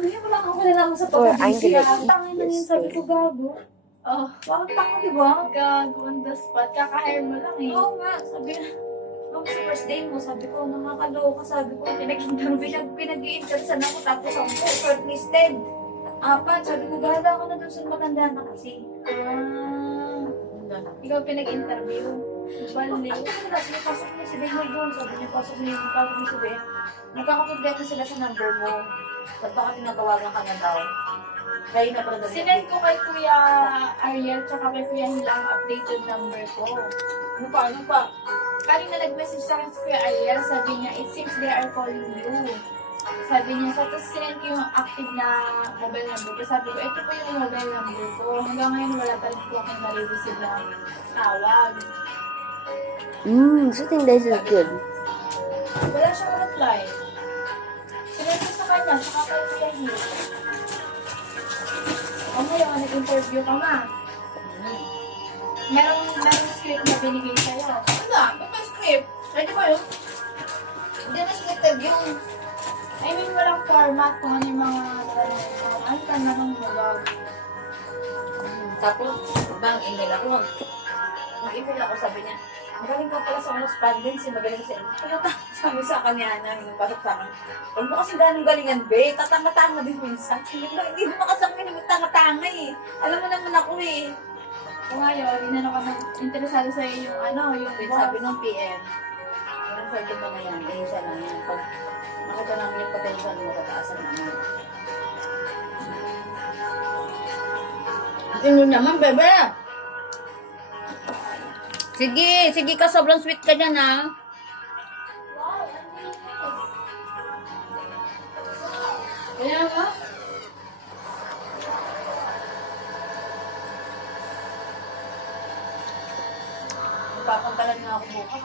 Ano yun? Wala kang kilala sa Or pagkabisi. I'm Ang tangin na yun, sabi ko, gago. Oh, Bakit tanga, di ba? gago on the spot. Kaka-hire mo lang eh. Oo nga, sabi na. Nung sa first day mo, sabi ko, nakakaloka, sabi ko, pinag-i-intersan ako, tapos ako, shortlisted. Apat, sabi ko, bahala ako na dun sa matanda na kasi. Ah, ikaw pinag-interview. Bali. Ako na, pasok niya si Demo doon, sabi niya, pasok niya si Ben. Nagkakapag-get na sila sa number mo. Ba't baka tinatawagan ka na daw? Kaya na pala dali. Sinend ko kay Kuya Ariel tsaka kay Kuya Hila ang updated number ko. Ano pa, ano pa? Kanina nag-message sa akin si Kuya Ariel, sabi niya, it seems they are calling you. Sabi niya, so tapos sinend ko yung active na mobile number ko. Sabi ko, ito po yung mobile number ko. Hanggang ngayon wala pa rin po akong nare-receive na tawag. So think this is good. Wala siyang reply. Sinend ko sa kanya, tsaka kay Kuya Hila. O ngayon, nag-interview ka ma. Merong script na binigay sa'yo. Ano? Ba't may script? Pwede ba yun? Hindi na scripted yung... I mean, walang format kung ano yung mga ano ka na nung vlog. Tapos, bang email ako. Mag-email ako, sabi niya, magaling ka pala sa correspondence, magaling sa inyo. Kaya sabi sa kanya na, yung pasok sa akin, huwag mo kasi ganong galingan, be. Tatanga-tanga din minsan. Hindi mo makasangin yung tanga-tanga eh. Alam mo naman ako eh. Kung ngayon, inano ka na interesado sa'yo yung ano, yung Sabi ng PM, yung pwede mo na yan, eh, siya lang yan. Pag nakita namin yung potential mo, tataasan namin. Ano naman, bebe? Sige ka, sobrang sweet ka dyan, ha? Wow, ang linis. Kaya nga. Magpapantalan nga ako bukas.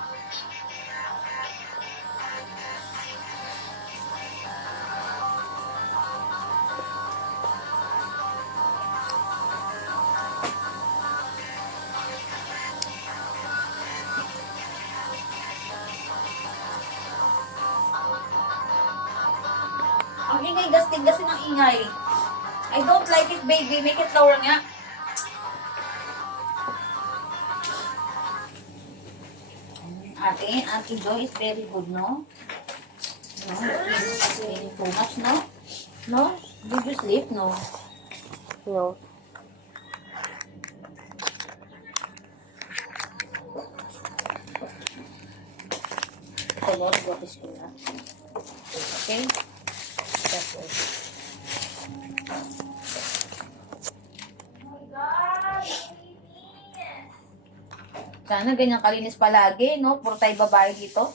Ang ingay, gastig-gastig ng ingay. I don't like it, baby. Make it lower nga. Ate Joy is very good, no? No, it's really too much, no? No? Did you sleep? No. No. Color, what is color? Okay? That's it. Oh my God, linis. Sana ganyan kalinis palagi, no? Puro tayo babae dito.